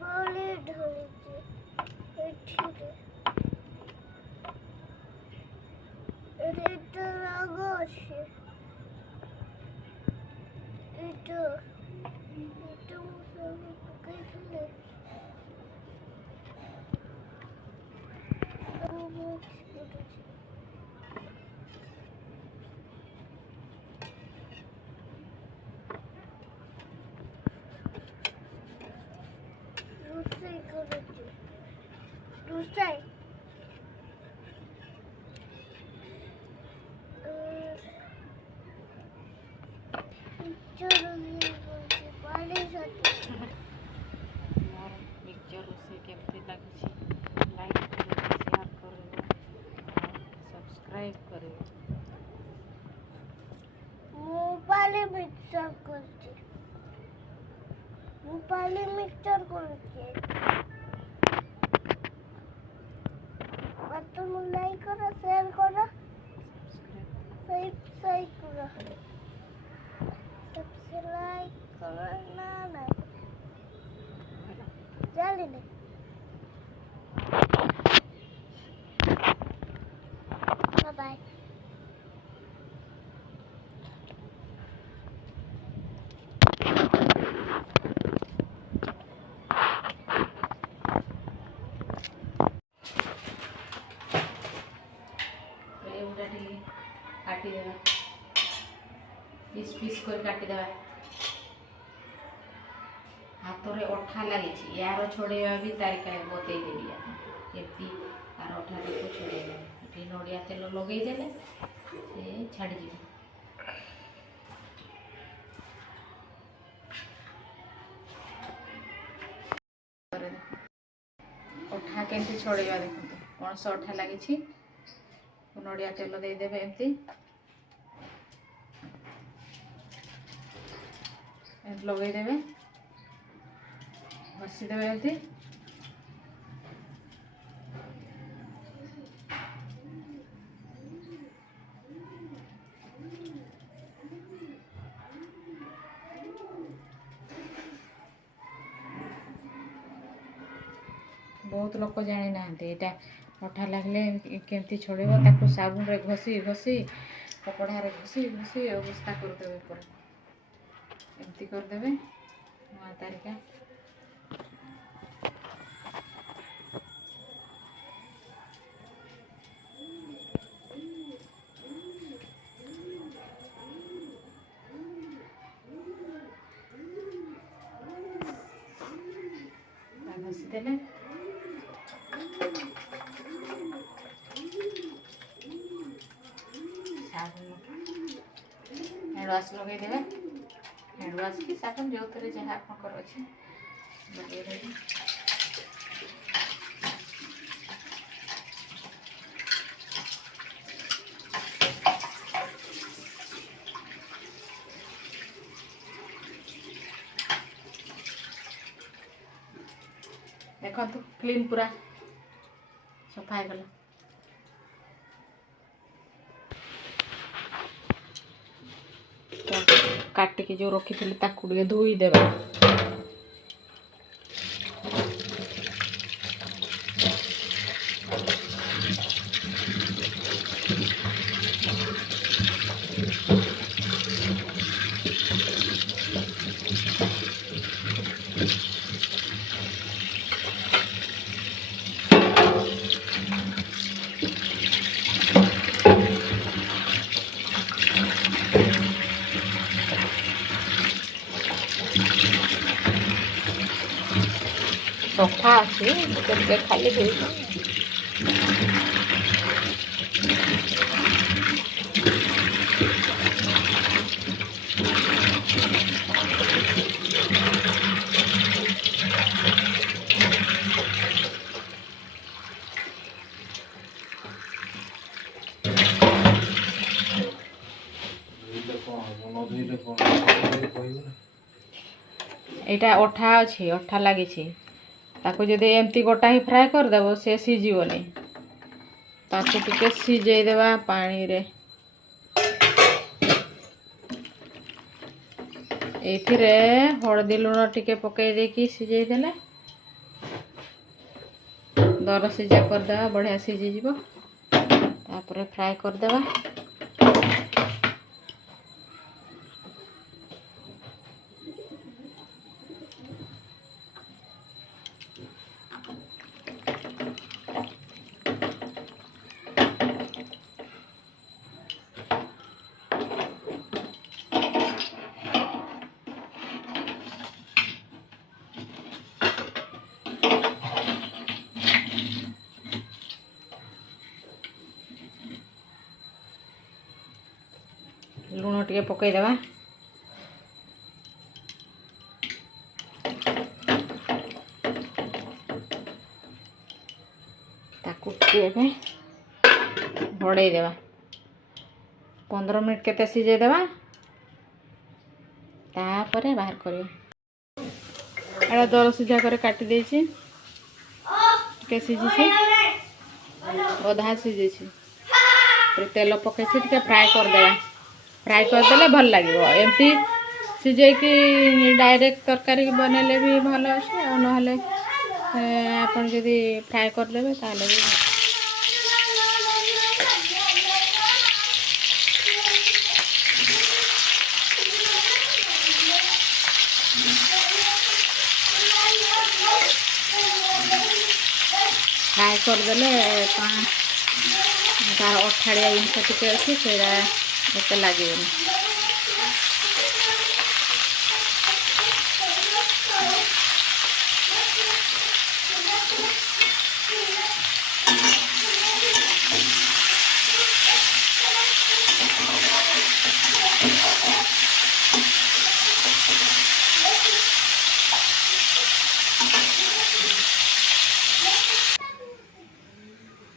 বলে ধরেছে এঠিরে এটা লাগছে এটা মুসলমান পকাইছিলে Rusay. मिक्सचर रोषे केमती लगी लाइक करें शेयर करें सब्सक्राइब करें मोबाइल मिक्सचर करते तुम लाइक करो शेयर करो सब्सक्राइब करो सब्सक्राइब करो ना जल्दी नहीं बाय बाय काटी देवा पीस पीस कर काटी देवा हाथ रे अठा लगी यार छोड़ेवा भी तारिका बतई देवी केमती तार अठा देखो छोड़ेगा ये नड़िया तेल लगे देले से छाड़ी जी अठा केमती छोड़ेगा देखो कौन सा अठा लगी नड़िया तेल देदेवे एमती लगेदेवे घसीदेवे एमती बहुत लोग जानी ना यहाँ अठा लगले केमती छोड़ेब ताकू साबुन रे घसी घसी कपड़ा रे घसी घसी अवस्था करदेवे पूरा एमती करदेवे नुआ तारिका घसी देले हैंड वाश लगेदेवे हैंड वाश की साबुन जो थे जहाँ आपंकर अच्छे लगेदेवे देखो तो क्लीन पूरा सफा है गला काटिके जो रखी थी ताकू टे धोई देवा सफा अच्छे खाली धोई एटा अठा अच्छे अठा लगी ताको जदि एमती गोटा ही फ्राए करदेव से सीझीबनी ताको टिके सीझे देवा पानी रे एथिरे हळदी लुण टिके पकई देकी सीझे देले दर सीझा करदे बढ़िया सीझी तापर फ्राए करदे लुण टे पकईदेवा ताकू घोड़े देवा 15 मिनट केते सीझे देवा तापर बाहर कर दर सीझा कर काटी देछि के सीझी अधा सीझे तेल पकई फ्राए करदेवा फ्राए करदेले भल लगे एमती सीझे कि डायरेक्ट तरकारी बनैले भी भल अच्छे और नहले आपन जदि फ्राए करदेबे ताले भी फ्राए करदेले तार अठाड़िया जिनस टी अच्छी से एत लगे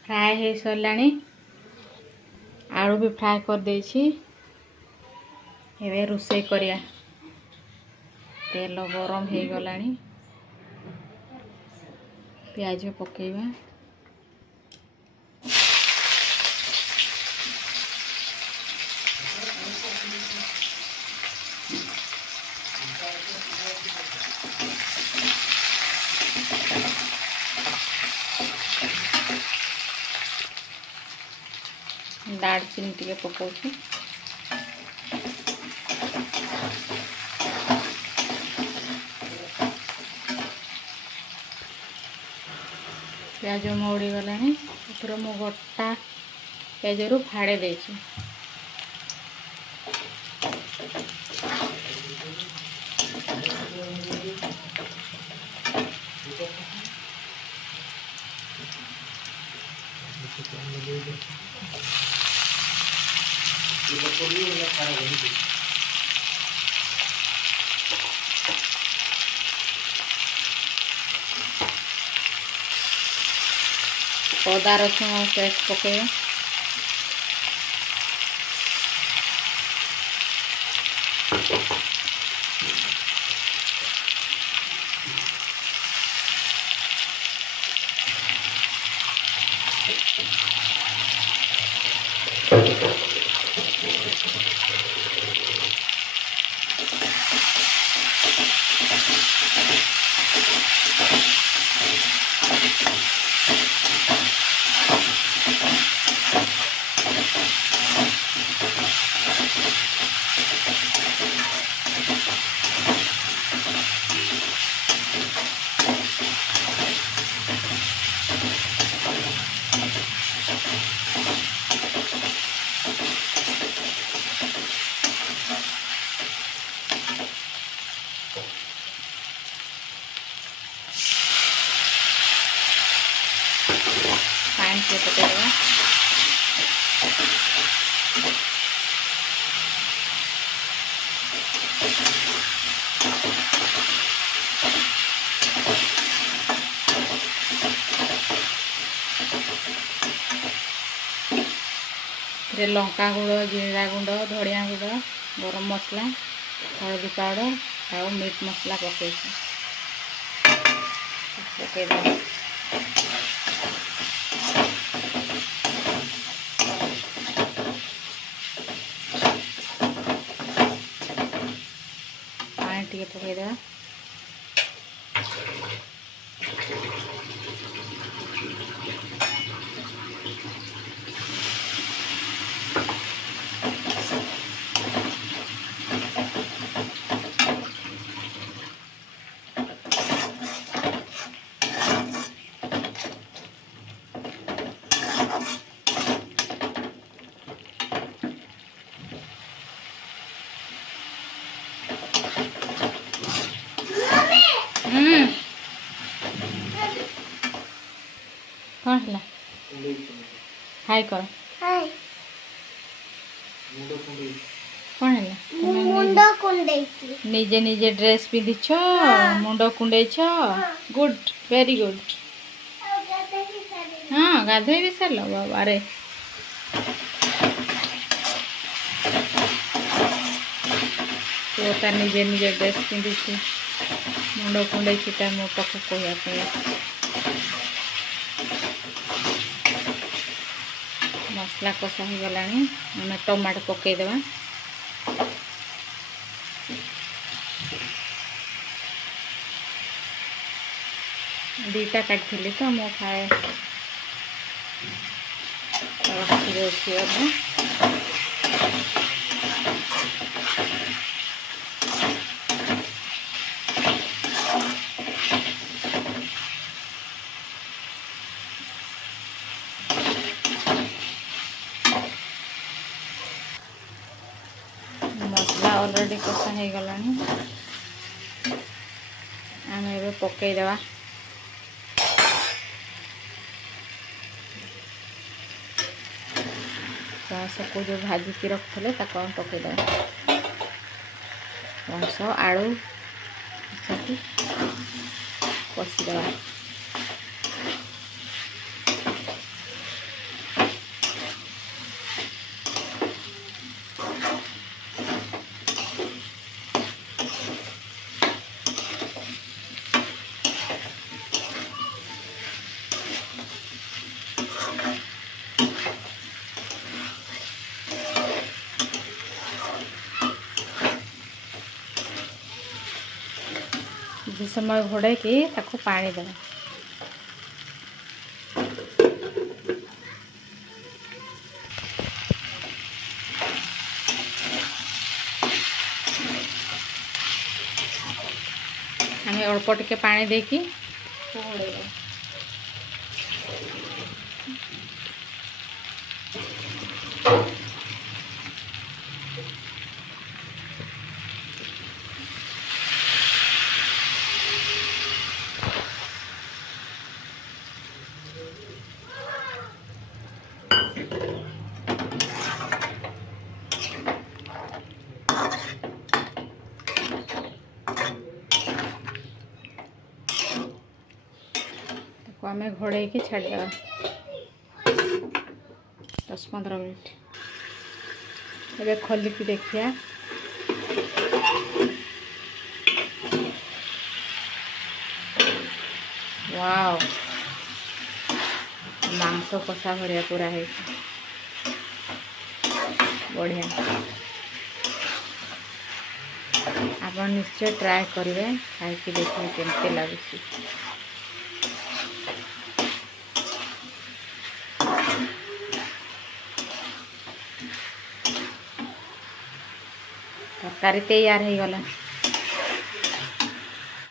फ्राए हो सरलानी आलू भी फ्राए कर देछि एबे रोषे करिया तेल गरम हो गलानी प्याज पकेबा दालचीनी टे पकाउछु प्याज मौड़ी गलानी मु गोटा प्याज रु फाड़े देछि अदा रसुण पेस्ट पकेबा पानी से पकेगा लंका गुड़ जीरा गुंड धनिया गुड़ गरम मसला हल्दी पाउडर और मीट मसला पकईदें पानी टे पकईदे है हाय कर हाय कौन है मुंड कुंडेची निजे निजे ड्रेस पिंधिछ मुंड कुंडेछ गुड वेरी गुड हाँ गाधोई भी सार बाबा रे तो तार निजे निजे ड्रेस पिंधि मुंड कुंडे मो पाख कहवाई मसला कषा हो गला आम टमाटो पकईदेवा दीटा काटी तो मो खाए मसला ऑलरेडी कषा हो गला आम ए पकईदेवा को जो भाजिकी रखते पकईदेवा पणस आलू सब कषिदेवा किसी समय घोड़े की ताको पानी देना आम अल्प टिके पानी देकी घोड़े आम घोड़े की छाड़देवा 10-15 मिनट ए खोलिकी देखिया वाओ मांस कषा भरिया पूरा है बढ़िया आप निश्चय ट्राए करेंगे खाई देखिए केमती लगुच तरकारी तैयार हो गला।